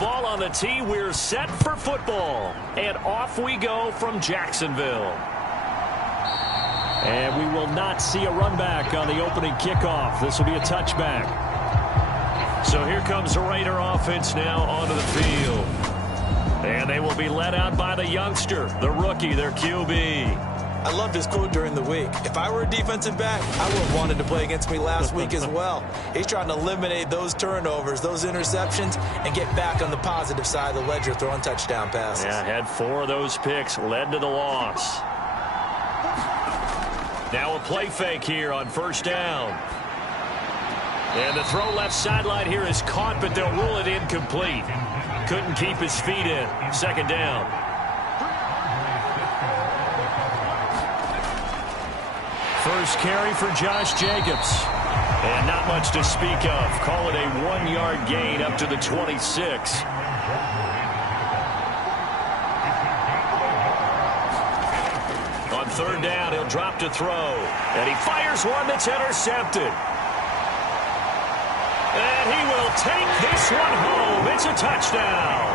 ball on the tee. We're set for football. And off we go from Jacksonville. And we will not see a run back on the opening kickoff. This will be a touchback. So here comes the Raider offense now onto the field. And they will be led out by the youngster, the rookie, their QB. I loved his quote during the week. If I were a defensive back, I would have wanted to play against me last week as well. He's trying to eliminate those turnovers, those interceptions, and get back on the positive side of the ledger throwing touchdown passes. Yeah, had 4 of those picks, led to the loss. Now a play fake here on first down. And the throw left sideline here is caught, but they'll rule it incomplete. Couldn't keep his feet in. Second down. First carry for Josh Jacobs. And not much to speak of. Call it a 1-yard gain up to the 26. On third down, he'll drop to throw. And he fires one that's intercepted. And he will take this one home. It's a touchdown.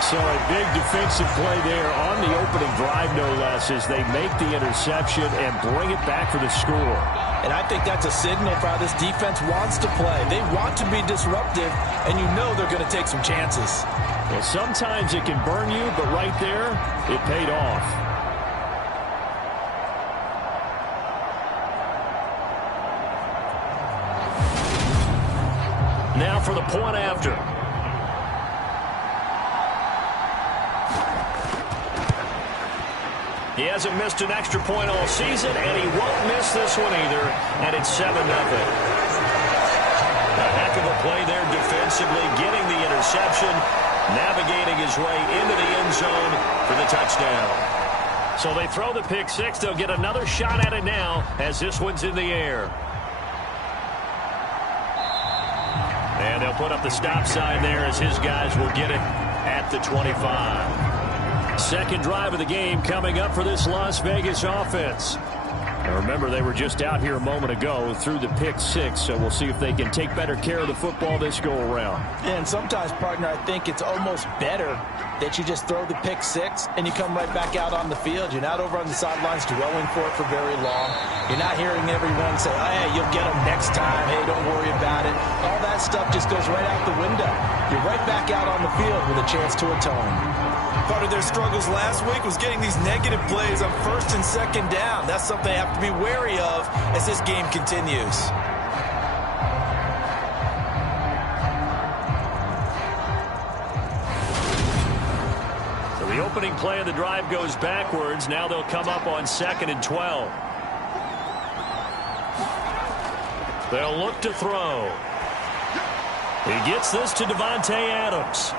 So a big defensive play there on the opening drive, no less, as they make the interception and bring it back for the score. And I think that's a signal for how this defense wants to play. They want to be disruptive, and you know they're going to take some chances. Well, sometimes it can burn you, but right there, it paid off. Now for the point after. He hasn't missed an extra point all season, and he won't miss this one either, and it's 7-0. A heck of a play there defensively, getting the interception, navigating his way into the end zone for the touchdown. So they throw the pick six. They'll get another shot at it now as this one's in the air. And they'll put up the stop sign there as his guys will get it at the 25. Second drive of the game coming up for this Las Vegas offense. Now remember, they were just out here a moment ago through the pick six, so we'll see if they can take better care of the football this go-around. And sometimes, partner, I think it's almost better that you just throw the pick six and you come right back out on the field. You're not over on the sidelines dwelling for it for very long. You're not hearing everyone say, oh, hey, you'll get them next time. Hey, don't worry about it. All that stuff just goes right out the window. You're right back out on the field with a chance to atone. Part of their struggles last week was getting these negative plays on first and second down. That's something they have to be wary of as this game continues. So the opening play of the drive goes backwards. Now they'll come up on 2nd and 12. They'll look to throw. He gets this to Devontae Adams.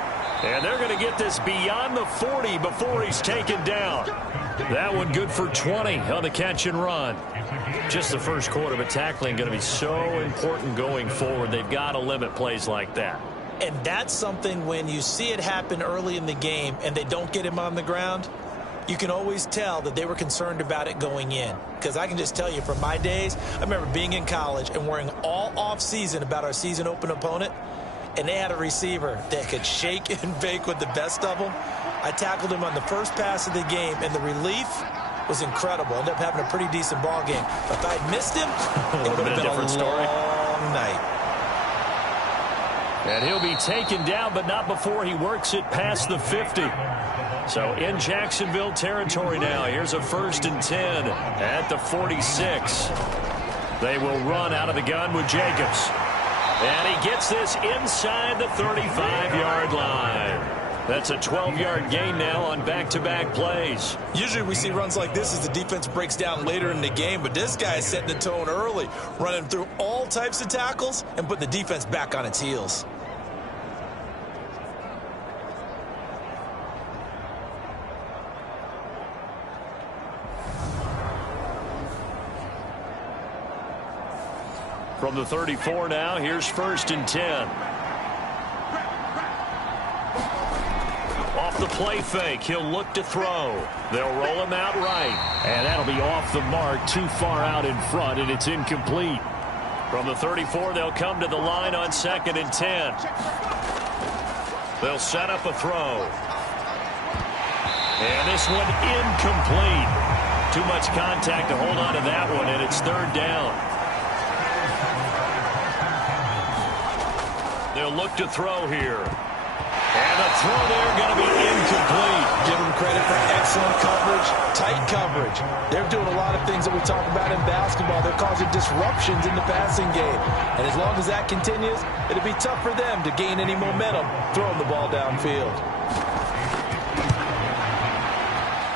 And they're going to get this beyond the 40 before he's taken down. That one good for 20 on the catch and run. Just the first quarter, but tackling going to be so important going forward. They've got to limit plays like that. And that's something when you see it happen early in the game and they don't get him on the ground, you can always tell that they were concerned about it going in. Because I can just tell you from my days, I remember being in college and worrying all off-season about our season open opponent. And they had a receiver that could shake and bake with the best of them. I tackled him on the first pass of the game, and the relief was incredible. Ended up having a pretty decent ball game. But if I'd missed him, it would have been a different story. Long night. And he'll be taken down, but not before he works it past the 50. So in Jacksonville territory now. Here's a 1st and 10 at the 46. They will run out of the gun with Jacobs. And he gets this inside the 35-yard line. That's a 12-yard gain now on back-to-back plays. Usually we see runs like this as the defense breaks down later in the game, but this guy is setting the tone early, running through all types of tackles and putting the defense back on its heels. From the 34 now, here's 1st and 10. Off the play fake, he'll look to throw. They'll roll him out right. And that'll be off the mark, too far out in front, and it's incomplete. From the 34, they'll come to the line on 2nd and 10. They'll set up a throw. And this one incomplete. Too much contact to hold on to that one, and it's third down. They'll look to throw here. And the throw there going to be incomplete. Give them credit for excellent coverage, tight coverage. They're doing a lot of things that we talk about in basketball. They're causing disruptions in the passing game. And as long as that continues, it'll be tough for them to gain any momentum throwing the ball downfield.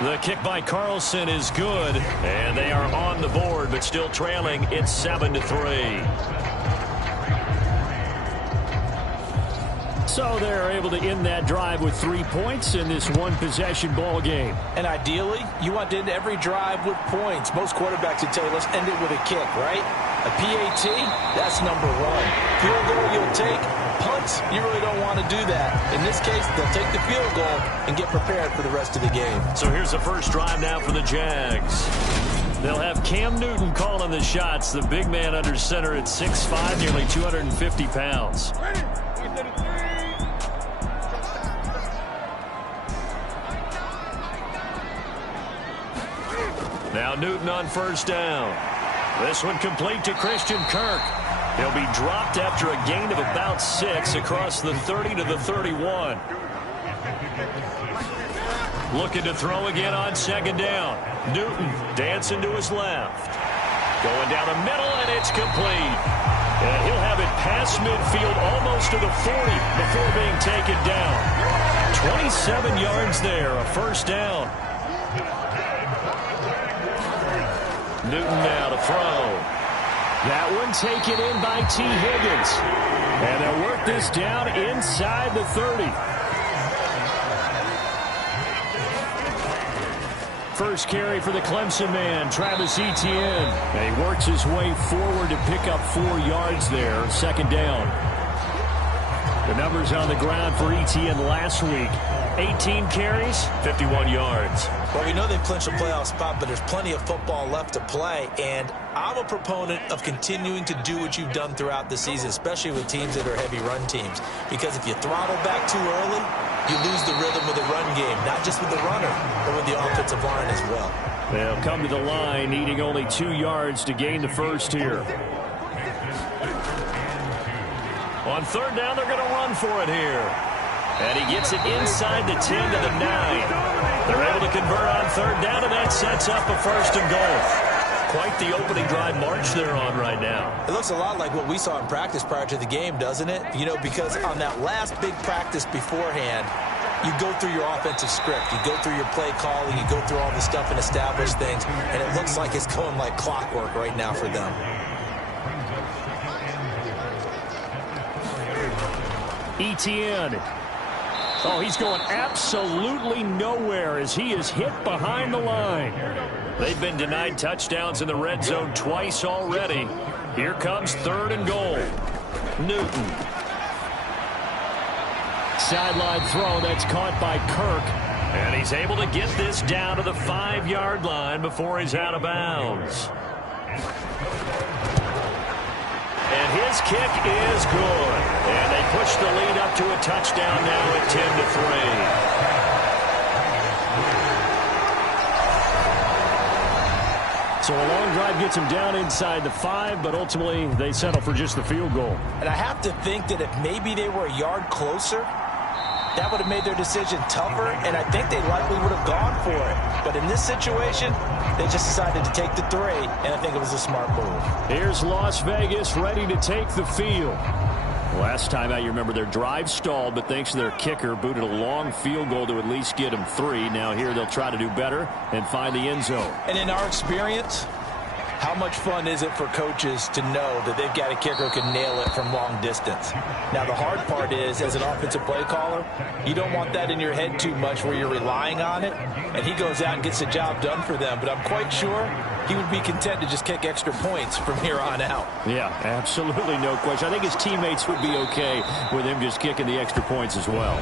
The kick by Carlson is good, and they are on the board, but still trailing. It's 7-3. So they're able to end that drive with 3 points in this one-possession ball game. And ideally, you want to end every drive with points. Most quarterbacks would tell you, let's end it with a kick, right? A PAT, that's number one. Field goal you'll take. Punts, you really don't want to do that. In this case, they'll take the field goal and get prepared for the rest of the game. So here's the first drive now for the Jags. They'll have Cam Newton calling the shots. The big man under center at 6'5", nearly 250 pounds. Now Newton on first down. This one complete to Christian Kirk. He'll be dropped after a gain of about 6 across the 30 to the 31. Looking to throw again on second down. Newton dancing to his left. Going down the middle, and it's complete. And he'll have it past midfield almost to the 40 before being taken down. 27 yards there, a first down. Newton now to throw. That one taken in by T. Higgins. And they'll work this down inside the 30. First carry for the Clemson man, Travis Etienne. And he works his way forward to pick up 4 yards there, second down. The numbers on the ground for Etienne last week. 18 carries, 51 yards. Well, we know they've clinched a playoff spot, but there's plenty of football left to play. And I'm a proponent of continuing to do what you've done throughout the season, especially with teams that are heavy run teams. Because if you throttle back too early, you lose the rhythm with the run game, not just with the runner, but with the offensive line as well. They'll come to the line, needing only 2 yards to gain the first here. On third down, they're going to run for it here. And he gets it inside the 10 to the 9. They're able to convert on third down, and that sets up a first and goal. Quite the opening drive march they're on right now. It looks a lot like what we saw in practice prior to the game, doesn't it? You know, because on that last big practice beforehand, you go through your offensive script. You go through your play calling. You go through all the stuff and establish things. And it looks like it's going like clockwork right now for them. Etienne. Oh, he's going absolutely nowhere as he is hit behind the line. They've been denied touchdowns in the red zone twice already. Here comes third and goal. Newton. Sideline throw that's caught by Kirk. And he's able to get this down to the 5-yard line before he's out of bounds. And his kick is good. And they push the lead up to a touchdown now at 10-3. So a long drive gets him down inside the 5, but ultimately they settle for just the field goal. And I have to think that if maybe they were a yard closer, that would have made their decision tougher, and I think they likely would have gone for it. But in this situation, they just decided to take the 3, and I think it was a smart move. Here's Las Vegas ready to take the field. Last time out, you remember their drive stalled, but thanks to their kicker, booted a long field goal to at least get them 3. Now here they'll try to do better and find the end zone. And in our experience, how much fun is it for coaches to know that they've got a kicker who can nail it from long distance? Now, the hard part is, as an offensive play caller, you don't want that in your head too much where you're relying on it, and he goes out and gets the job done for them. But I'm quite sure he would be content to just kick extra points from here on out. Yeah, absolutely no question. I think his teammates would be okay with him just kicking the extra points as well.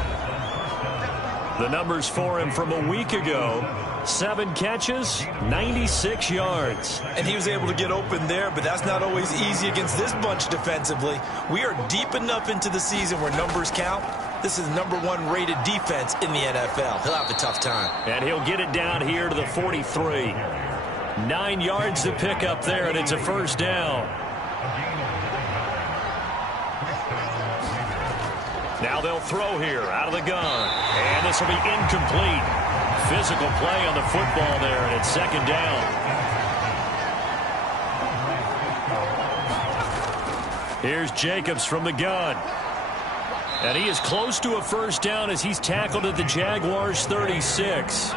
The numbers for him from a week ago: 7 catches, 96 yards. And he was able to get open there, but that's not always easy against this bunch defensively. We are deep enough into the season where numbers count, This is the #1 rated defense in the NFL. He'll have a tough time. And he'll get it down here to the 43. 9 yards to pick up there, and it's a first down. Now they'll throw here out of the gun. And this will be incomplete. Physical play on the football there, and it's second down. Here's Jacobs from the gun. And he is close to a first down as he's tackled at the Jaguars' 36.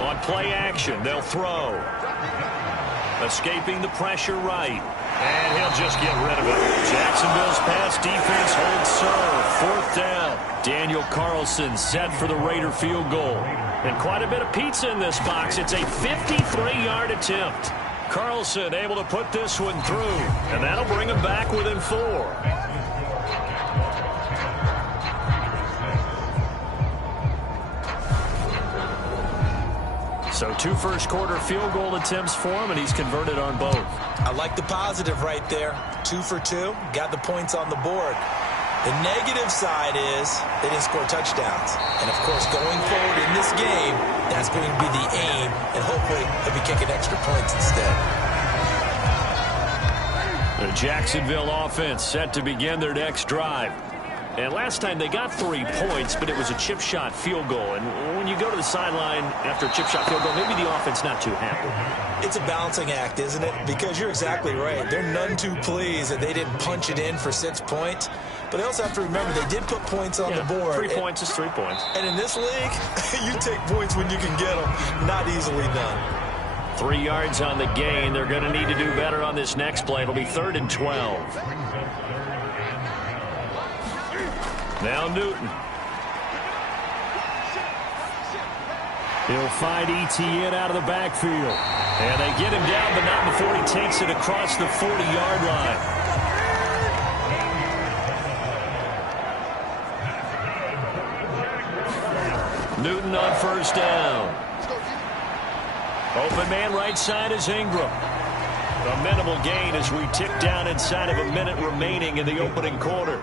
On play action, they'll throw. Escaping the pressure right. And he'll just get rid of it. Jacksonville's pass defense holds serve. Fourth down. Daniel Carlson set for the Raider field goal. And quite a bit of pizza in this box. It's a 53-yard attempt. Carlson able to put this one through. And that'll bring him back within 4. So 2 first-quarter field goal attempts for him, and he's converted on both. I like the positive right there. 2 for 2. Got the points on the board. The negative side is they didn't score touchdowns. And, of course, going forward in this game, that's going to be the aim, and hopefully he'll be kicking extra points instead. The Jacksonville offense set to begin their next drive. And last time they got 3 points, but it was a chip shot field goal. And when you go to the sideline after a chip shot field goal, maybe the offense not too happy. It's a balancing act, isn't it? Because you're exactly right. They're none too pleased that they didn't punch it in for 6 points. But they also have to remember they did put points on the board. 3 points is 3 points. And in this league, you take points when you can get them. Not easily done. 3 yards on the gain. They're going to need to do better on this next play. It'll be 3rd and 12. Now Newton. He'll find Etienne out of the backfield. And they get him down, but not before he takes it across the 40-yard line. Newton on first down. Open man right side is Ingram. A minimal gain as we tick down inside of a minute remaining in the opening quarter.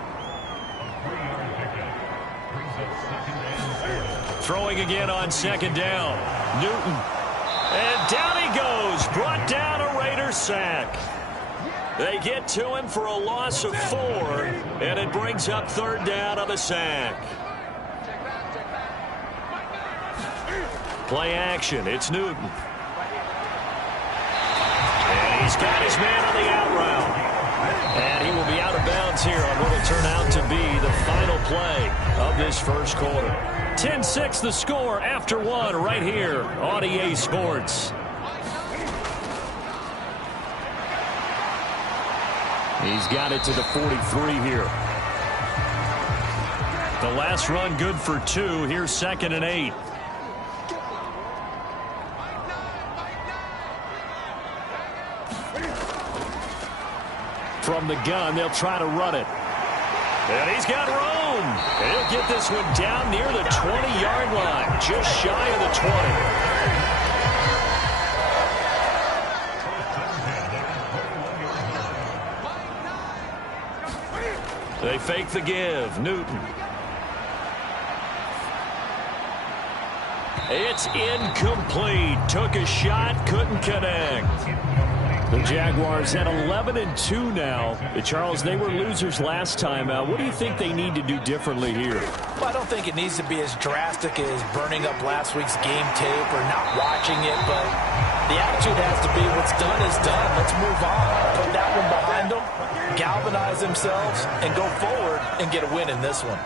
Throwing again on second down. Newton. And down he goes. Brought down a Raider sack. They get to him for a loss of 4. And it brings up 3rd down on the sack. Play action. It's Newton. And he's got his man on the out route. And he will be out of bounds here on what will turn out to be the final play of this first quarter. 10-6 the score after 1 right here on EA Sports. He's got it to the 43 here. The last run good for 2. Here's 2nd and 8. From the gun, they'll try to run it. And he's got room. And he'll get this one down near the 20-yard line, just shy of the 20. They fake the give. Newton. It's incomplete. Took a shot, couldn't connect. The Jaguars at 11-2 now. Charles, they were losers last time out. What do you think they need to do differently here? Well, I don't think it needs to be as drastic as burning up last week's game tape or not watching it, but the attitude has to be what's done is done. Let's move on. Put that one behind them, galvanize themselves, and go forward and get a win in this one.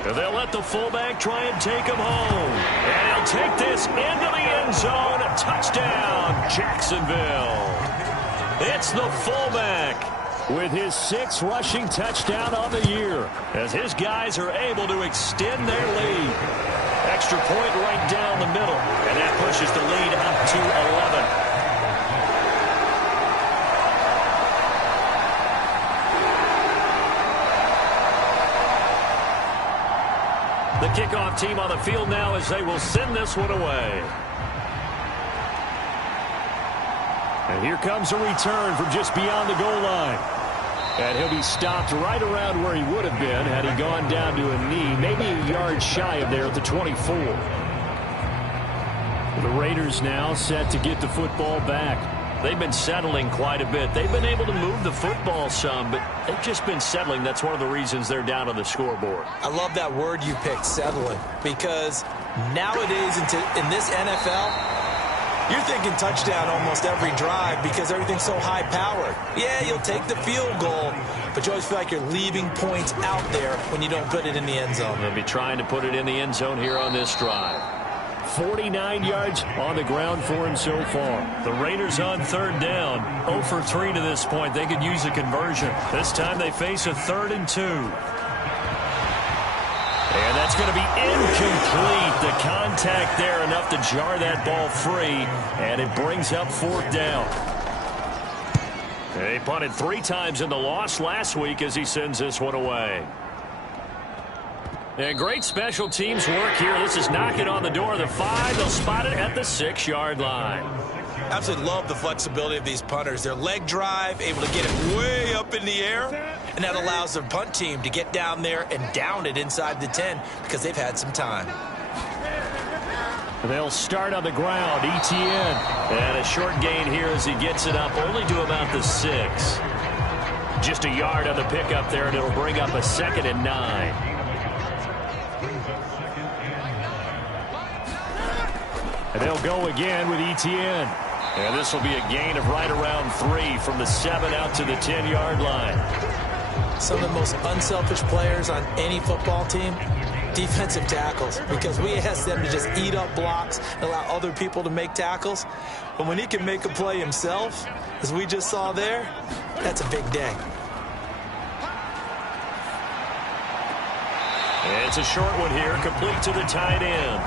They'll let the fullback try and take him home. And he'll take this into the end zone. Touchdown, Jacksonville. It's the fullback with his 6th rushing touchdown on the year as his guys are able to extend their lead. Extra point right down the middle, and that pushes the lead up to 11. The kickoff team on the field now as they will send this one away. And here comes a return from just beyond the goal line. And he'll be stopped right around where he would have been had he gone down to a knee, maybe a yard shy of there at the 24. The Raiders now set to get the football back. They've been settling quite a bit. They've been able to move the football some, but they've just been settling. That's one of the reasons they're down on the scoreboard. I love that word you picked, settling, because nowadays in this NFL, you're thinking touchdown almost every drive because everything's so high-powered. Yeah, you'll take the field goal, but you always feel like you're leaving points out there when you don't put it in the end zone. They'll be trying to put it in the end zone here on this drive. 49 yards on the ground for him so far. The Raiders on third down. 0 for 3 to this point. They could use a conversion. This time they face a 3rd and 2. And that's going to be incomplete. The contact there enough to jar that ball free. And it brings up 4th down. They punted 3 times in the loss last week as he sends this one away. And great special teams work here. This is knocking on the door of the 5. They'll spot it at the 6-yard line. Absolutely love the flexibility of these punters. Their leg drive, able to get it way up in the air, and that allows their punt team to get down there and down it inside the 10 because they've had some time. They'll start on the ground. Etienne. And a short gain here as he gets it up only to about the 6. Just a yard on the pickup there, and it'll bring up a 2nd and 9. And they'll go again with Etienne. And this will be a gain of right around 3 from the 7 out to the 10-yard line. Some of the most unselfish players on any football team, defensive tackles, because we ask them to just eat up blocks and allow other people to make tackles. But when he can make a play himself, as we just saw there, that's a big day. It's a short one here, complete to the tight end.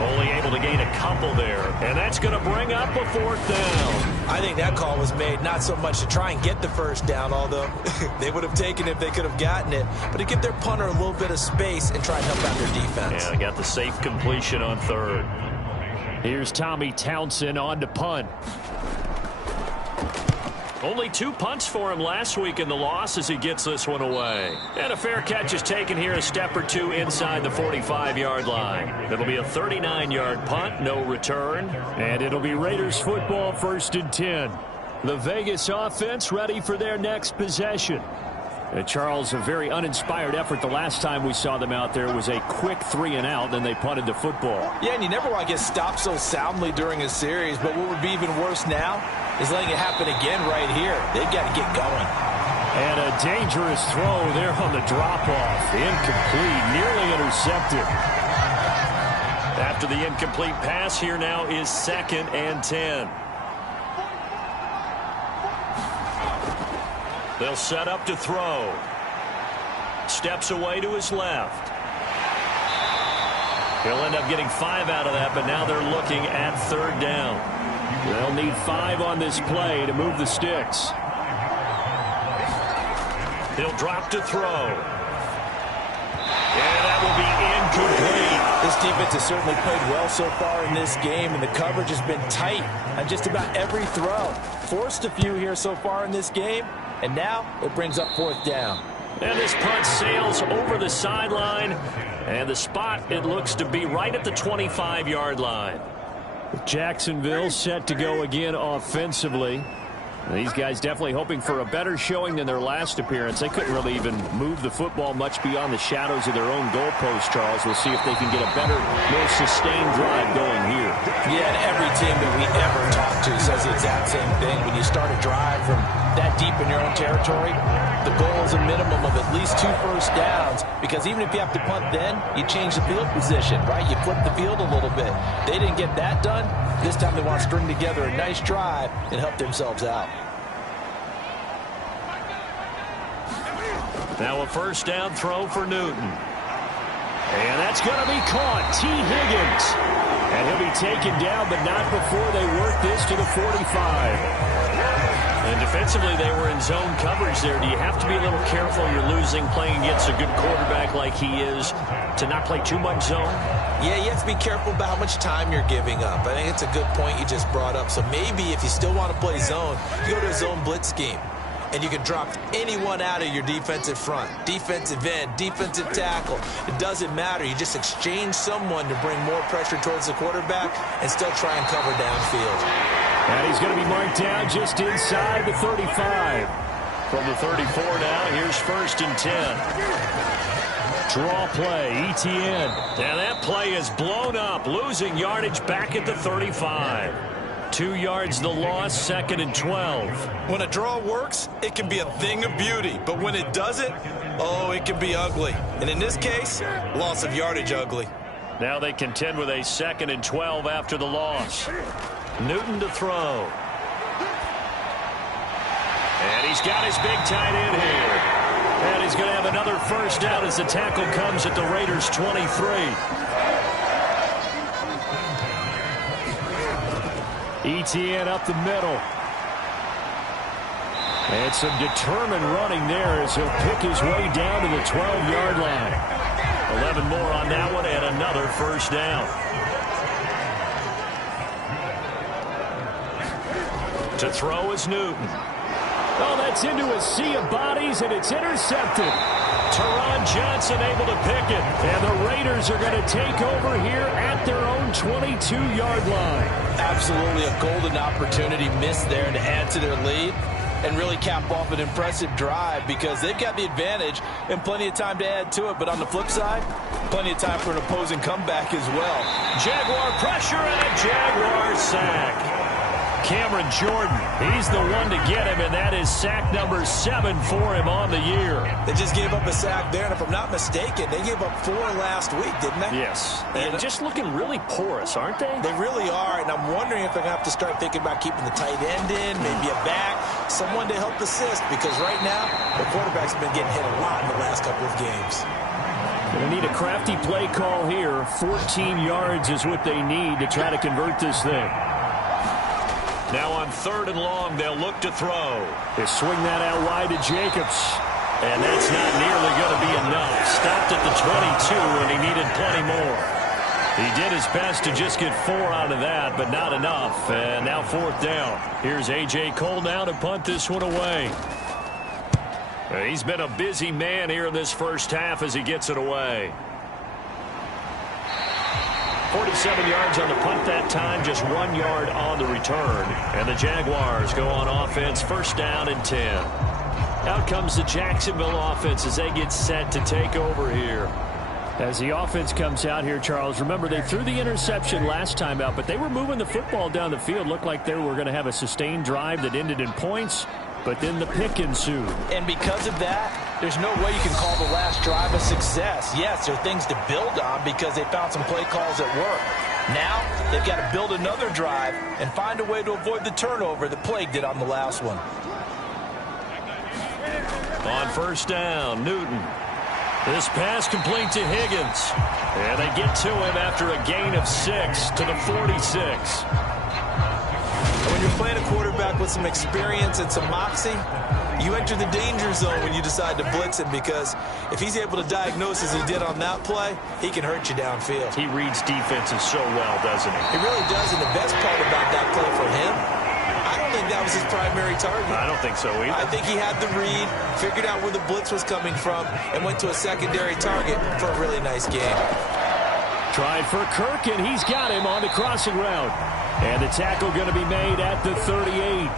Only able to gain a couple there. And that's going to bring up a 4th down. I think that call was made not so much to try and get the 1st down, although they would have taken it if they could have gotten it, but to give their punter a little bit of space and try and help out their defense. Yeah, they got the safe completion on 3rd. Here's Tommy Townsend on to punt. Only 2 punts for him last week in the loss as he gets this one away. And a fair catch is taken here, a step or 2 inside the 45-yard line. It'll be a 39-yard punt, no return. And it'll be Raiders football, 1st and 10. The Vegas offense ready for their next possession. Charles, a very uninspired effort the last time we saw them out there was a quick 3-and-out, then they punted the football. Yeah, and you never want to get stopped so soundly during a series, but what would be even worse now is letting it happen again right here. They've got to get going. And a dangerous throw there on the drop-off. Incomplete, nearly intercepted. After the incomplete pass, here now is 2nd and 10. They'll set up to throw. Steps away to his left. He'll end up getting 5 out of that, but now they're looking at 3rd down. They'll need 5 on this play to move the sticks. He'll drop to throw. And that will be incomplete. This defense has certainly played well so far in this game, and the coverage has been tight on just about every throw. Forced a few here so far in this game, and now it brings up 4th down. And this punt sails over the sideline, and the spot, it looks to be right at the 25-yard line. Jacksonville set to go again offensively. These guys definitely hoping for a better showing than their last appearance. They couldn't really even move the football much beyond the shadows of their own goalpost, Charles. We'll see if they can get a better, more sustained drive going here. Yeah, and every team that we ever talk to says the exact same thing. When you start a drive from that deep in your own territory, the goal is a minimum of at least 2 first downs, because even if you have to punt then, you change the field position, right? You flip the field a little bit. They didn't get that done. This time they want to string together a nice drive and help themselves out. Now a 1st down throw for Newton. And that's going to be caught. T. Higgins. And he'll be taken down, but not before they work this to the 45. And defensively, they were in zone coverage there. Do you have to be a little careful? You're losing, playing against a good quarterback like he is. to not play too much zone? Yeah, you have to be careful about how much time you're giving up. I think it's a good point you just brought up. So maybe if you still want to play zone, you go to a zone blitz scheme. And you can drop anyone out of your defensive front. Defensive end, defensive tackle. It doesn't matter. You just exchange someone to bring more pressure towards the quarterback and still try and cover downfield. And he's going to be marked down just inside the 35. From the 34 now, here's 1st and 10. Draw play, ETN. And that play is blown up, losing yardage back at the 35. 2 yards the loss, 2nd and 12. When a draw works, it can be a thing of beauty. But when it doesn't, oh, it can be ugly. And in this case, loss of yardage ugly. Now they contend with a 2nd and 12 after the loss. Newton to throw. And he's got his big tight end here. And he's going to have another first down as the tackle comes at the Raiders' 23. ETN up the middle. And some determined running there as he'll pick his way down to the 12-yard line. 11 more on that one and another first down. To throw is Newton. Oh, that's into a sea of bodies, and it's intercepted. Teron Johnson able to pick it. And the Raiders are going to take over here at their own 22-yard line. Absolutely a golden opportunity missed there to add to their lead and really cap off an impressive drive because they've got the advantage and plenty of time to add to it. But on the flip side, plenty of time for an opposing comeback as well. Jaguar pressure and a Jaguar sack. Cameron Jordan, he's the one to get him, and that is sack number 7 for him on the year. They just gave up a sack there, and if I'm not mistaken, they gave up 4 last week, didn't they? Yes. And just looking really porous, aren't they? They really are, and I'm wondering if they're going to have to start thinking about keeping the tight end in, maybe a back, someone to help assist, because right now, the quarterback's been getting hit a lot in the last couple of games. They need a crafty play call here. 14 yards is what they need to try to convert this thing. Now on 3rd and long, they'll look to throw. They swing that out wide to Jacobs. And that's not nearly going to be enough. Stopped at the 22, and he needed plenty more. He did his best to just get 4 out of that, but not enough. And now 4th down. Here's A.J. Cole now to punt this one away. He's been a busy man here in this first half as he gets it away. 47 yards on the punt that time, just 1 yard on the return. And the Jaguars go on offense, 1st down and 10. Out comes the Jacksonville offense as they get set to take over here. As the offense comes out here, Charles, remember they threw the interception last time out, but they were moving the football down the field. Looked like they were going to have a sustained drive that ended in points, but then the pick ensued. And because of that, there's no way you can call the last drive a success. Yes, there are things to build on because they found some play calls that work. Now, they've got to build another drive and find a way to avoid the turnover that plagued it on the last one. On 1st down, Newton. This pass complete to Higgins. And they get to him after a gain of 6 to the 46. When you're playing a quarterback with some experience and some moxie, you enter the danger zone when you decide to blitz him because if he's able to diagnose as he did on that play, he can hurt you downfield. He reads defenses so well, doesn't he? He really does, and the best part about that play for him, I don't think that was his primary target. I don't think so either. I think he had the read, figured out where the blitz was coming from, and went to a secondary target for a really nice game. Tried for Kirk, and he's got him on the crossing route. And the tackle going to be made at the 38.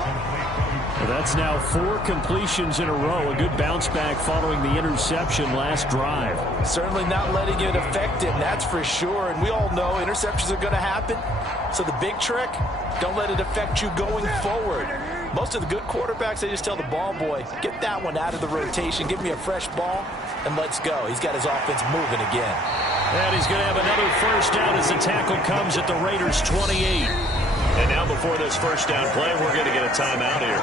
Well, that's now 4 completions in a row. A good bounce back following the interception last drive. Certainly not letting it affect him, that's for sure. And we all know interceptions are going to happen. So the big trick, don't let it affect you going forward. Most of the good quarterbacks, they just tell the ball boy, get that one out of the rotation, give me a fresh ball, and let's go. He's got his offense moving again. And he's going to have another first down as the tackle comes at the Raiders' 28. And now before this first down play, we're going to get a timeout here,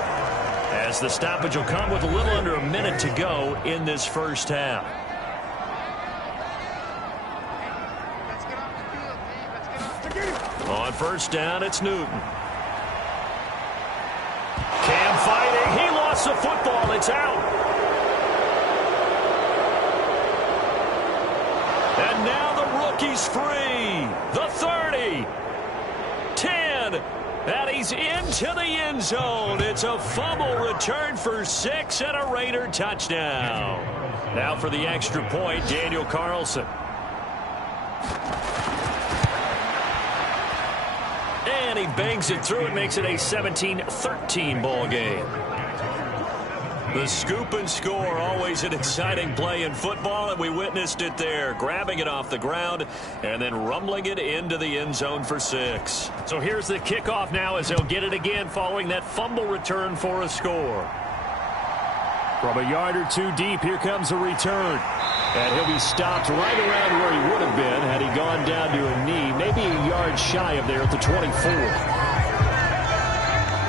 as the stoppage will come with a little under a minute to go in this first half. On 1st down, it's Newton. Cam fighting. He lost the football. It's out. And now the rookie's free. The 30. 10. And he's into the end zone. It's a fumble return for 6 and a Raider touchdown. Now for the extra point, Daniel Carlson. And he bangs it through and makes it a 17-13 ball game. The scoop and score, always an exciting play in football, and we witnessed it there, grabbing it off the ground and then rumbling it into the end zone for 6. So here's the kickoff now as they'll get it again following that fumble return for a score. From a yard or two deep, here comes a return. And he'll be stopped right around where he would have been had he gone down to a knee, maybe a yard shy of there at the 24.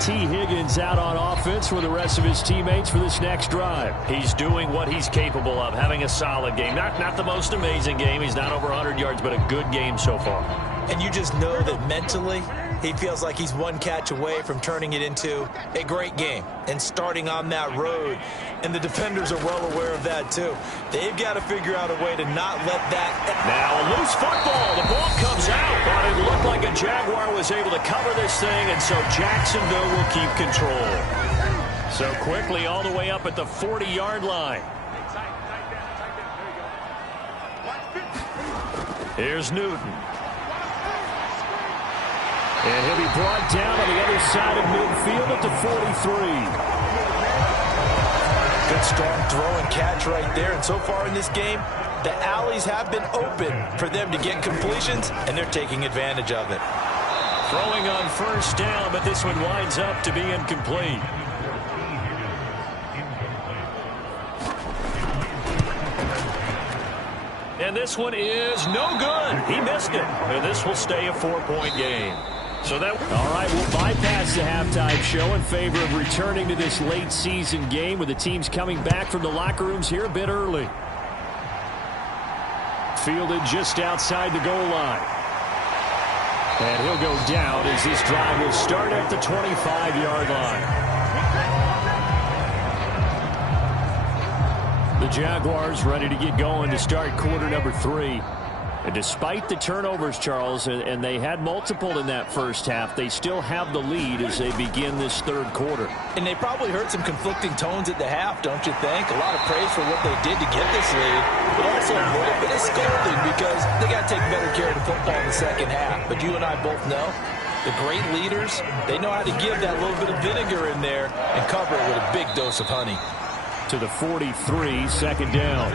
T. Higgins out on offense for the rest of his teammates for this next drive. He's doing what he's capable of, having a solid game. Not the most amazing game. He's not over 100 yards, but a good game so far. And you just know that mentally he feels like he's one catch away from turning it into a great game and starting on that road. And the defenders are well aware of that, too. They've got to figure out a way to not let that. Now a loose football. The ball comes out, but it looked like a Jaguar was able to cover this thing, and so Jacksonville will keep control. So quickly all the way up at the 40-yard line. Here's Newton. And he'll be brought down on the other side of midfield at the 43. Good strong throw and catch right there. And so far in this game, the alleys have been open for them to get completions, and they're taking advantage of it. Throwing on first down, but this one winds up to be incomplete. And this one is no good. He missed it. And this will stay a 4-point game. So that all right, we'll bypass the halftime show in favor of returning to this late season game with the teams coming back from the locker rooms here a bit early. Fielded just outside the goal line. And he'll go down as this drive will start at the 25-yard line. The Jaguars ready to get going to start quarter number 3. And despite the turnovers, Charles, and they had multiple in that first half, they still have the lead as they begin this third quarter. And they probably heard some conflicting tones at the half, don't you think? A lot of praise for what they did to get this lead, but also a little bit of scolding because they got to take better care of the football in the second half. But you and I both know the great leaders, they know how to give that little bit of vinegar in there and cover it with a big dose of honey. To the 43, second down.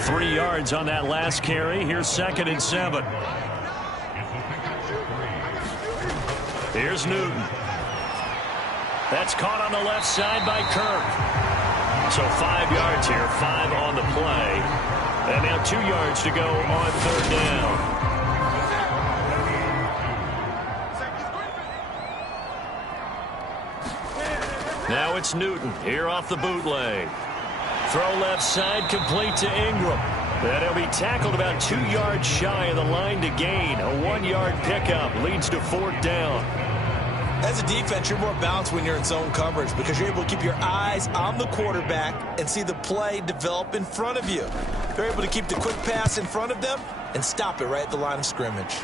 3 yards on that last carry. Here's 2nd and 7. Here's Newton. That's caught on the left side by Kirk. So 5 yards here, 5 on the play. And now 2 yards to go on third down. Now it's Newton here off the bootleg. Throw left side, complete to Ingram. Then he'll be tackled about 2 yards shy of the line to gain. A 1-yard pickup leads to 4th down. As a defense, you're more balanced when you're in zone coverage because you're able to keep your eyes on the quarterback and see the play develop in front of you. They're able to keep the quick pass in front of them and stop it right at the line of scrimmage.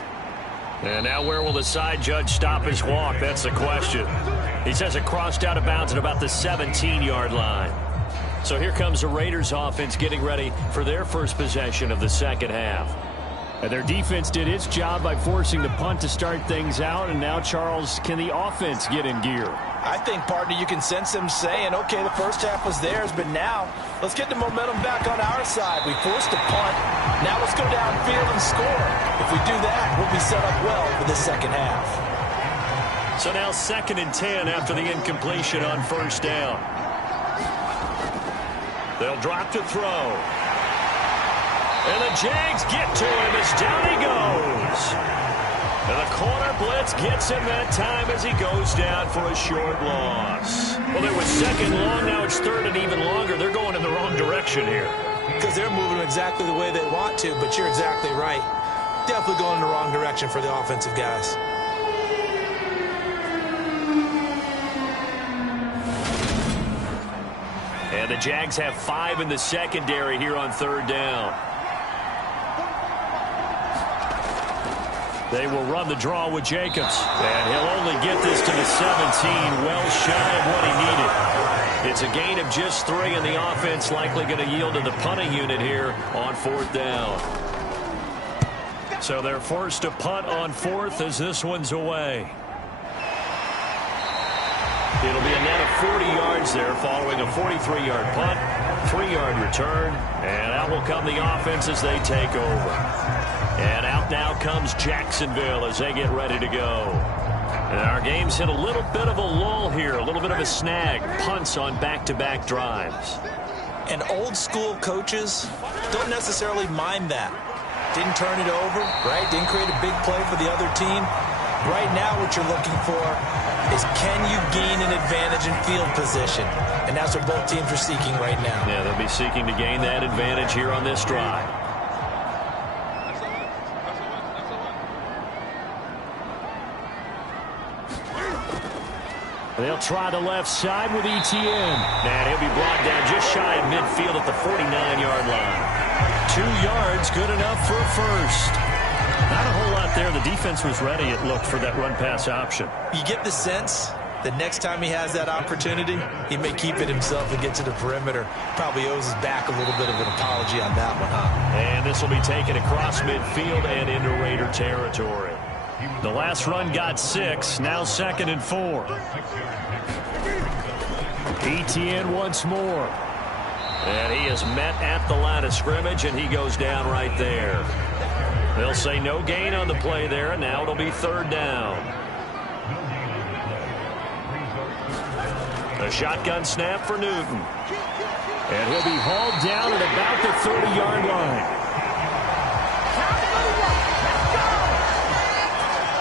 And now where will the side judge stop his walk? That's the question. He says it crossed out of bounds at about the 17-yard line. So here comes the Raiders offense getting ready for their first possession of the second half. And their defense did its job by forcing the punt to start things out. And now, Charles, can the offense get in gear? I think, partner, you can sense them saying, okay, the first half was theirs, but now let's get the momentum back on our side. We forced a punt. Now let's go downfield and score. If we do that, we'll be set up well for the second half. So now 2nd and 10 after the incompletion on first down. They'll drop to throw. And the Jags get to him as down he goes. And the corner blitz gets him that time as he goes down for a short loss. Well, there was 2nd long. Now it's 3rd and even longer. They're going in the wrong direction here. Because they're moving exactly the way they want to, but you're exactly right. Definitely going in the wrong direction for the offensive guys. And the Jags have 5 in the secondary here on third down. They will run the draw with Jacobs. And he'll only get this to the 17, well shy of what he needed. It's a gain of just 3, and the offense likely going to yield to the punting unit here on 4th down. So they're forced to punt on 4th as this one's away. It'll be a net of 40 yards there following a 43-yard punt, 3-yard return, and out will come the offense as they take over. And out now comes Jacksonville as they get ready to go. And our game's hit a little bit of a lull here, a little bit of a snag, punts on back-to-back drives. And old-school coaches don't necessarily mind that. Didn't turn it over, right? Didn't create a big play for the other team. Right now what you're looking for is can you gain an advantage in field position? And that's what both teams are seeking right now. Yeah, they'll be seeking to gain that advantage here on this drive. They'll try the left side with ETN. And he'll be brought down just shy of midfield at the 49-yard line. 2 yards, good enough for a first. Not a whole lot there. The defense was ready, it looked, for that run-pass option. You get the sense that next time he has that opportunity, he may keep it himself and get to the perimeter. Probably owes his back a little bit of an apology on that one, huh? And this will be taken across midfield and into Raider territory. The last run got 6, now 2nd and 4. ETN once more. And he is met at the line of scrimmage, and he goes down right there. They'll say no gain on the play there, and now it'll be 3rd down. A shotgun snap for Newton. And he'll be hauled down at about the 30-yard line.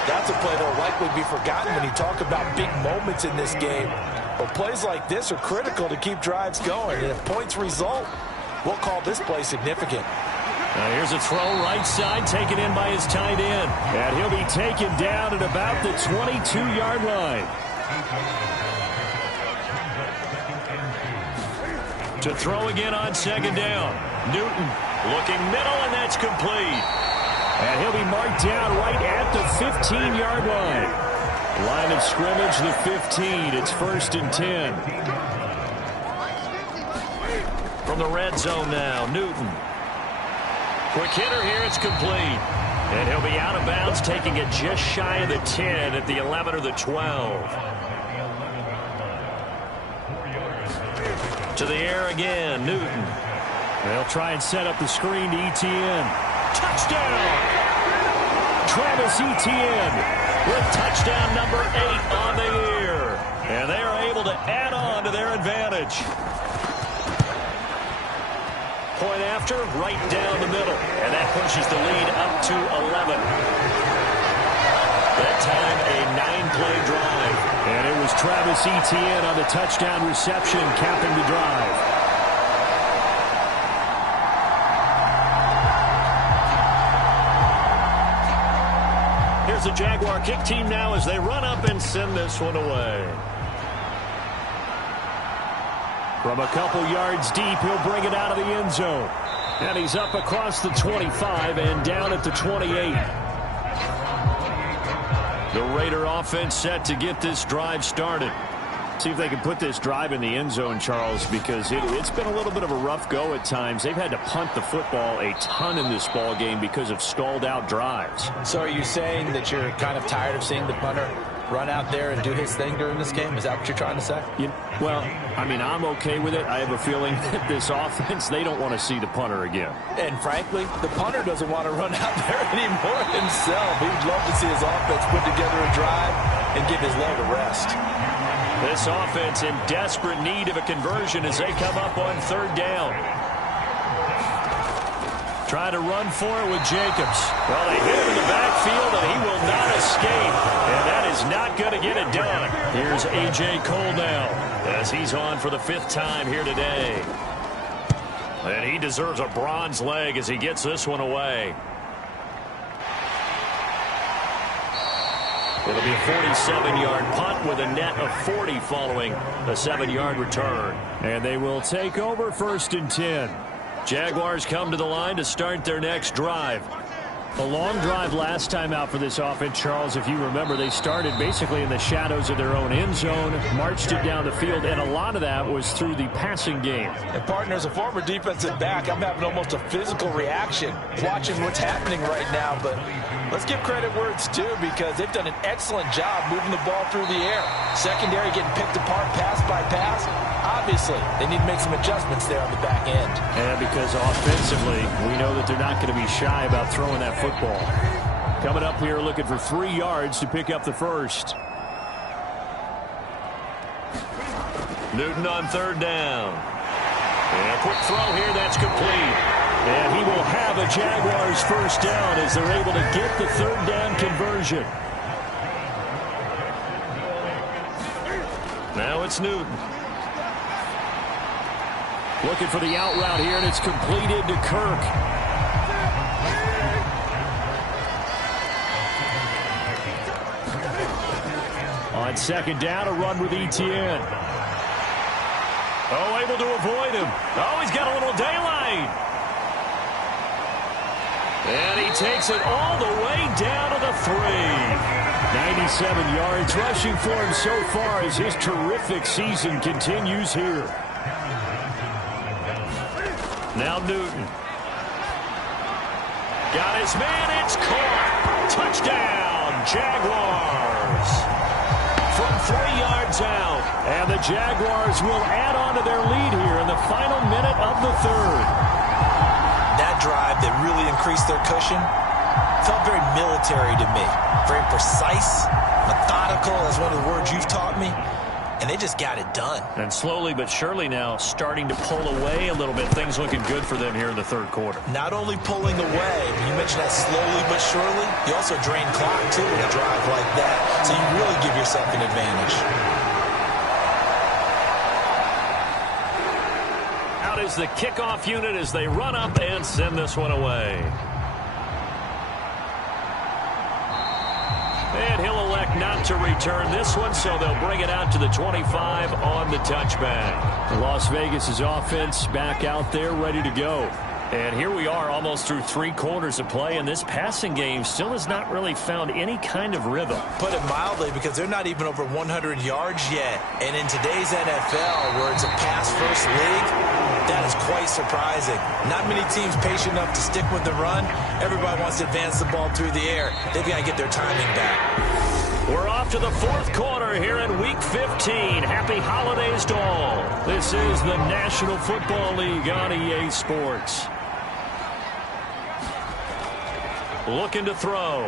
That's a play that will likely be forgotten when you talk about big moments in this game. But plays like this are critical to keep drives going. And if points result, we'll call this play significant. Now here's a throw right side taken in by his tight end. And he'll be taken down at about the 22-yard line. To throw again on 2nd down. Newton looking middle, and that's complete. And he'll be marked down right at the 15-yard line. Line of scrimmage, the 15. It's 1st and 10. From the red zone now, Newton. Quick hitter here, it's complete. And he'll be out of bounds, taking it just shy of the 10 at the 11 or the 12. To the air again, Newton. They'll try and set up the screen to ETN. Touchdown! Travis Etienne with touchdown number 8 on the year. And they are able to add on to their advantage. Point after, right down the middle. And that pushes the lead up to 11. That time, a 9-play drive. And it was Travis Etienne on the touchdown reception, capping the drive. Here's the Jaguar kick team now as they run up and send this one away. From a couple yards deep, he'll bring it out of the end zone. And he's up across the 25 and down at the 28. The Raider offense set to get this drive started. See if they can put this drive in the end zone, Charles, because it's been a little bit of a rough go at times. They've had to punt the football a ton in this ball game because of stalled out drives. So are you saying that you're kind of tired of seeing the punter run out there and do his thing during this game? Is that what you're trying to say? Well, I mean, I'm okay with it. I have a feeling that this offense, they don't want to see the punter again. And frankly, the punter doesn't want to run out there anymore himself. He would love to see his offense put together a drive and give his leg a rest. This offense in desperate need of a conversion as they come up on 3rd down. Try to run for it with Jacobs. Well, they hit him in the backfield, and he will not escape. And that is not going to get it done. Here's A.J. Cole now as he's on for the 5th time here today. And he deserves a bronze leg as he gets this one away. It'll be a 47-yard punt with a net of 40 following a 7-yard return. And they will take over 1st and 10. Jaguars come to the line to start their next drive. A long drive last time out for this offense, Charles. If you remember, they started basically in the shadows of their own end zone, marched it down the field, and a lot of that was through the passing game. And partner, as a former defensive back, I'm having almost a physical reaction watching what's happening right now. But let's give credit where it's due, because they've done an excellent job moving the ball through the air. Secondary getting picked apart pass by pass. Obviously, they need to make some adjustments there on the back end. And because offensively, we know that they're not going to be shy about throwing that football. Coming up here looking for 3 yards to pick up the first. Newton on third down. And a quick throw here, that's complete. And he will have a Jaguars first down as they're able to get the third down conversion. Now it's Newton. Looking for the out route here, and it's completed to Kirk. On second down, a run with Etienne. Oh, able to avoid him. Oh, he's got a little daylight. And he takes it all the way down to the 3. 97 yards rushing for him so far as his terrific season continues here. Now Newton. Got his man, it's caught. Touchdown, Jaguars. From 3 yards out. And the Jaguars will add on to their lead here in the final minute of the third. That drive that really increased their cushion felt very military to me. Very precise, methodical, as one of the words you've taught me. And they just got it done. And slowly but surely now starting to pull away a little bit. Things looking good for them here in the third quarter. Not only pulling away, but you mentioned that slowly but surely. You also drain clock, too, with a drive like that. So you really give yourself an advantage. Out is the kickoff unit as they run up and send this one away. And he'll elect not to return this one, so they'll bring it out to the 25 on the touchback. Las Vegas' offense back out there ready to go. And here we are almost through 3 quarters of play, and this passing game still has not really found any kind of rhythm. Put it mildly, because they're not even over 100 yards yet. And in today's NFL, where it's a pass-first league, that is quite surprising. Not many teams patient enough to stick with the run. Everybody wants to advance the ball through the air. They've got to get their timing back. We're off to the 4th quarter here in Week 15. Happy holidays to all. This is the National Football League on EA Sports. Looking to throw.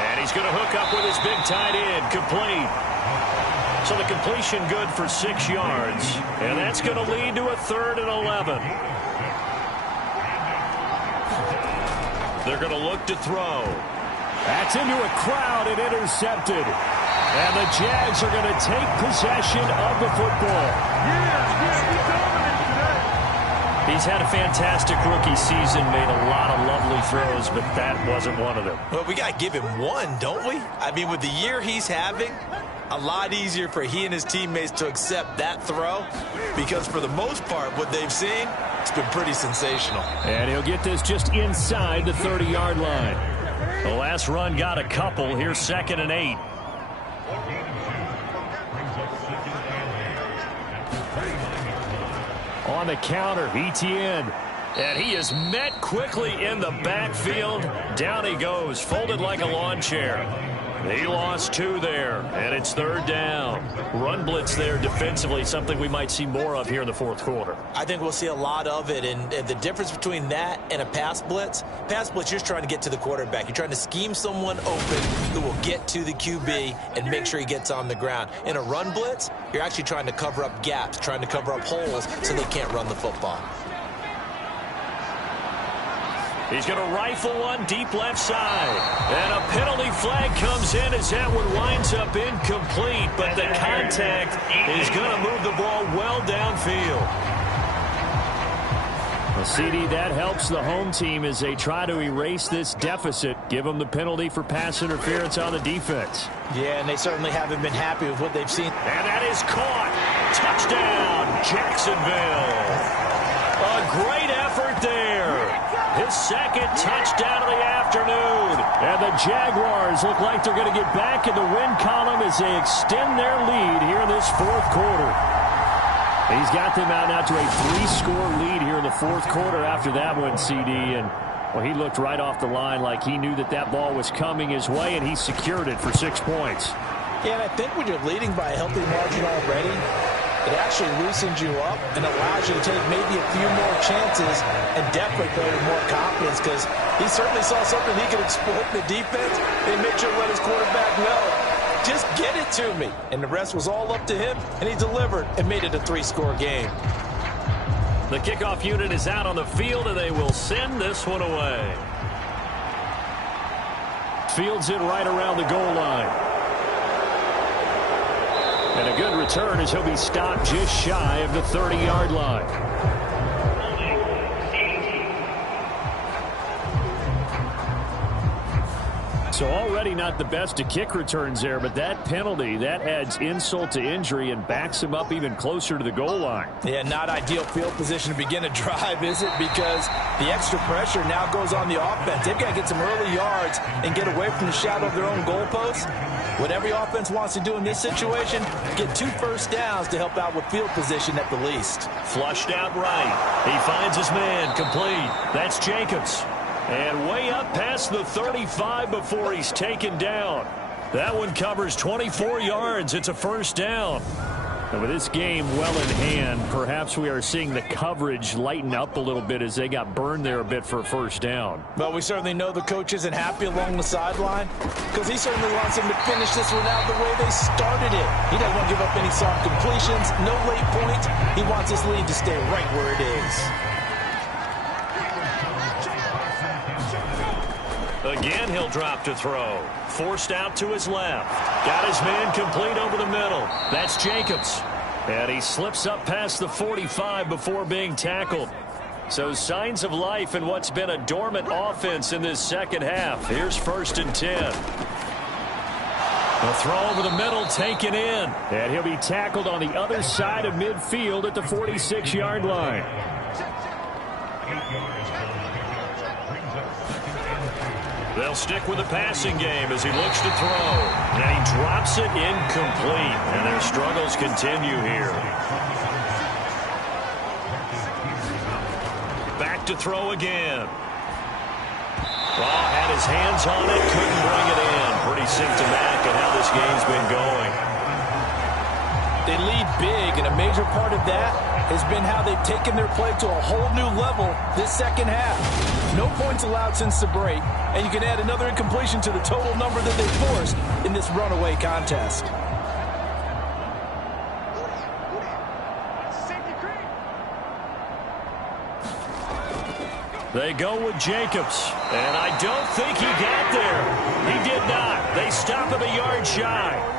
And he's going to hook up with his big tight end. Complete. So the completion good for 6 yards. And that's going to lead to a 3rd and 11. They're going to look to throw. That's into a crowd and intercepted. And the Jags are going to take possession of the football. He's had a fantastic rookie season, made a lot of lovely throws, but that wasn't one of them. Well, we got to give him one, don't we? I mean, with the year he's having, a lot easier for he and his teammates to accept that throw, because for the most part, what they've seen, it's been pretty sensational. And he'll get this just inside the 30-yard line. The last run got a couple. Here's 2nd and 8. On the counter, Etienne. And he is met quickly in the backfield. Down he goes, folded like a lawn chair. He lost 2 there, and it's 3rd down. Run blitz there defensively, something we might see more of here in the 4th quarter. I think we'll see a lot of it, and the difference between that and a pass blitz, you're just trying to get to the quarterback. You're trying to scheme someone open who will get to the QB and make sure he gets on the ground. In a run blitz, you're actually trying to cover up gaps, trying to cover up holes so they can't run the football. He's going to rifle one deep left side. And a penalty flag comes in as that one winds up incomplete. But the contact is going to move the ball well downfield. Well, CD, that helps the home team as they try to erase this deficit. Give them the penalty for pass interference on the defense. Yeah, and they certainly haven't been happy with what they've seen. And that is caught. Touchdown, Jacksonville. A great effort there. his second touchdown of the afternoon. And the Jaguars look like they're going to get back in the win column as they extend their lead here in this fourth quarter. He's got them out now to a 3-score lead here in the fourth quarter after that one, CD. And, well, he looked right off the line like he knew that that ball was coming his way, and he secured it for 6 points. Yeah, and I think when you're leading by a healthy margin already, it actually loosens you up and allows you to take maybe a few more chances and definitely play with more confidence, because he certainly saw something he could exploit in the defense and make sure to let his quarterback know, just get it to me. And the rest was all up to him, and he delivered and made it a 3-score game. The kickoff unit is out on the field, and they will send this one away. Fields it right around the goal line. And a good return as he'll be stopped just shy of the 30-yard line. So already not the best of kick returns there, but that penalty, that adds insult to injury and backs him up even closer to the goal line. Yeah, not ideal field position to begin a drive, is it? Because the extra pressure now goes on the offense. They've got to get some early yards and get away from the shadow of their own goalposts. What every offense wants to do in this situation, get 2 first downs to help out with field position at the least. Flushed out right. He finds his man complete. That's Jacobs. And way up past the 35 before he's taken down. That one covers 24 yards. It's a first down. And with this game well in hand, perhaps we are seeing the coverage lighten up a little bit as they got burned there a bit for a first down. Well, we certainly know the coach isn't happy along the sideline, because he certainly wants them to finish this one out the way they started it. He doesn't want to give up any soft completions, no late points. He wants his lead to stay right where it is. Again, he'll drop to throw. Forced out to his left. Got his man complete over the middle. That's Jacobs. And he slips up past the 45 before being tackled. So signs of life in what's been a dormant offense in this second half. Here's 1st and 10. A throw over the middle taken in. And he'll be tackled on the other side of midfield at the 46-yard line. They'll stick with the passing game as he looks to throw. And he drops it incomplete. And their struggles continue here. Back to throw again. Had his hands on it, couldn't bring it in. Pretty symptomatic of how this game's been going. They lead big, and a major part of that has been how they've taken their play to a whole new level this second half. No points allowed since the break, and you can add another incompletion to the total number that they forced in this runaway contest. They go with Jacobs, and I don't think he got there. He did not. They stop him a yard shy.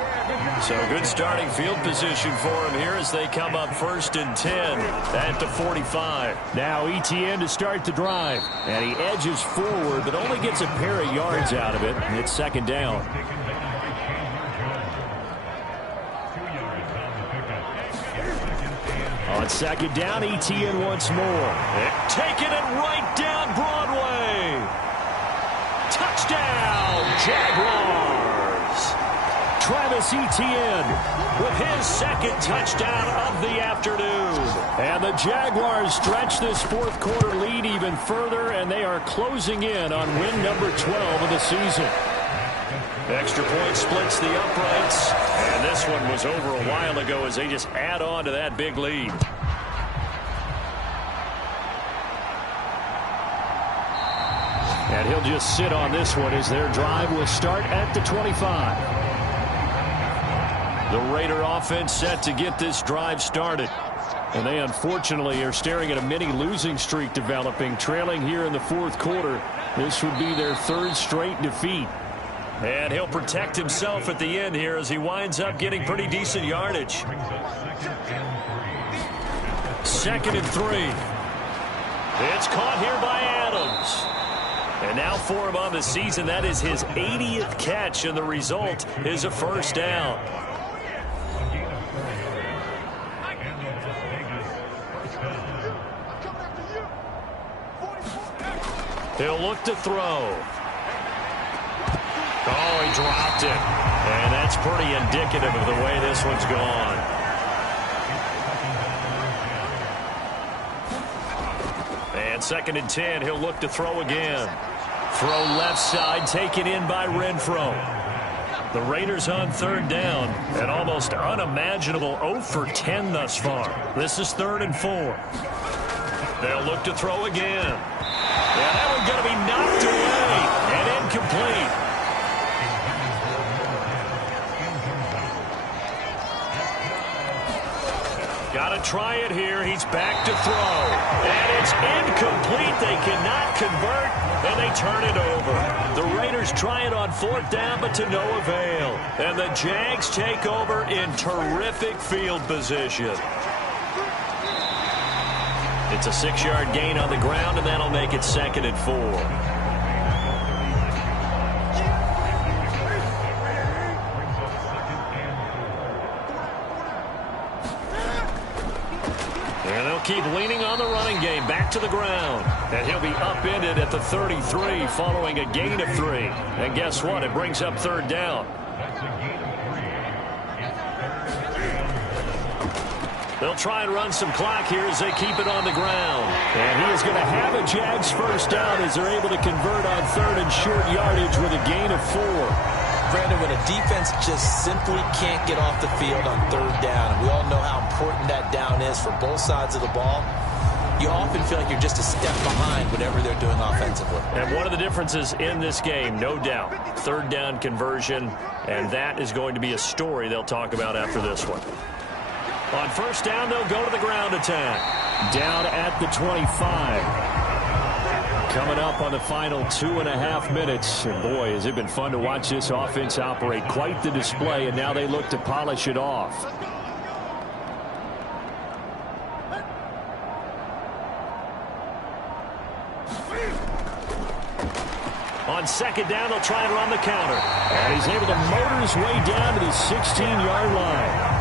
So good starting field position for him here as they come up 1st and 10 at the 45. Now ETN to start the drive. And he edges forward, but only gets a pair of yards out of it. And it's 2nd down. On 2nd down, ETN once more. Taking it right down Broadway. Touchdown, Jaguars. Travis Etienne with his 2nd touchdown of the afternoon. And the Jaguars stretch this fourth quarter lead even further, and they are closing in on win number 12 of the season. Extra point splits the uprights, and this one was over a while ago as they just add on to that big lead. And he'll just sit on this one as their drive will start at the 25. The Raider offense set to get this drive started. And they unfortunately are staring at a mini losing streak developing, trailing here in the fourth quarter. This would be their 3rd straight defeat. And he'll protect himself at the end here as he winds up getting pretty decent yardage. 2nd and 3. It's caught here by Adams. And now for him on the season, that is his 80th catch, and the result is a first down. He'll look to throw. Oh, he dropped it. And that's pretty indicative of the way this one's gone. And 2nd and 10, he'll look to throw again. Throw left side, taken in by Renfro. The Raiders on 3rd down. An almost unimaginable 0 for 10 thus far. This is 3rd and 4. They'll look to throw again. Yeah, that one's going to be knocked away and incomplete. Got to try it here. He's back to throw. And it's incomplete. They cannot convert, and they turn it over. The Raiders try it on 4th down, but to no avail. And the Jags take over in terrific field position. It's a 6-yard gain on the ground, and that'll make it 2nd and 4. Keep leaning on the running game. Back to the ground. And he'll be upended at the 33 following a gain of 3. And guess what? It brings up 3rd down. They'll try and run some clock here as they keep it on the ground. And he is going to have a Jags 1st down as they're able to convert on 3rd and short yardage with a gain of 4. Brandon, when a defense just simply can't get off the field on 3rd down, and we all know how important that down is for both sides of the ball, you often feel like you're just a step behind whatever they're doing offensively. And one of the differences in this game, no doubt, 3rd down conversion, and that is going to be a story they'll talk about after this one. On 1st down, they'll go to the ground attack. Down at the 25. Coming up on the final 2.5 minutes. And boy, has it been fun to watch this offense operate. Quite the display, and now they look to polish it off. On 2nd down, they'll try and run the counter. And he's able to motor his way down to the 16-yard line.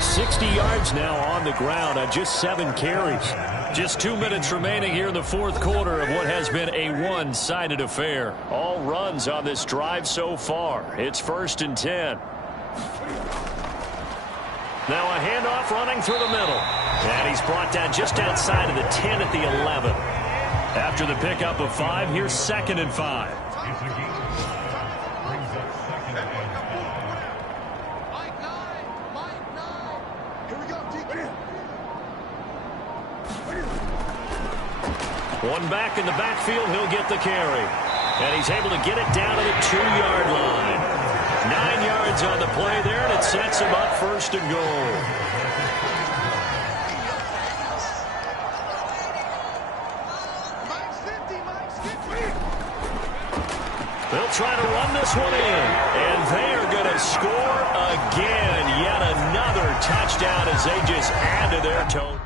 60 yards now on the ground on just 7 carries. Just 2 minutes remaining here in the 4th quarter of what has been a one-sided affair. All runs on this drive so far. It's 1st and 10. Now a handoff running through the middle. And he's brought down just outside of the 10 at the 11. After the pickup of 5, here's 2nd and 5. One back in the backfield, he'll get the carry. And he's able to get it down to the 2-yard line. 9 yards on the play there, and it sets him up 1st and goal. They'll try to run this one in. And they are going to score again. Yet another touchdown as they just add to their total.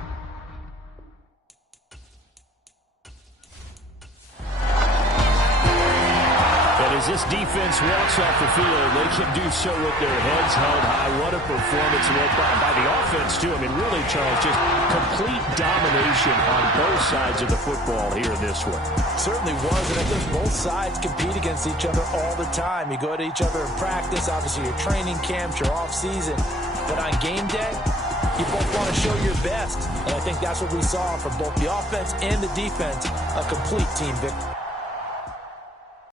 As this defense walks off the field, they can do so with their heads held high. What a performance by the offense, too. I mean, really, Charles, just complete domination on both sides of the football here in this one. Certainly was, and I think both sides compete against each other all the time. You go at each other in practice, obviously your training camps, your off-season. But on game day, you both want to show your best. And I think that's what we saw from both the offense and the defense, a complete team victory.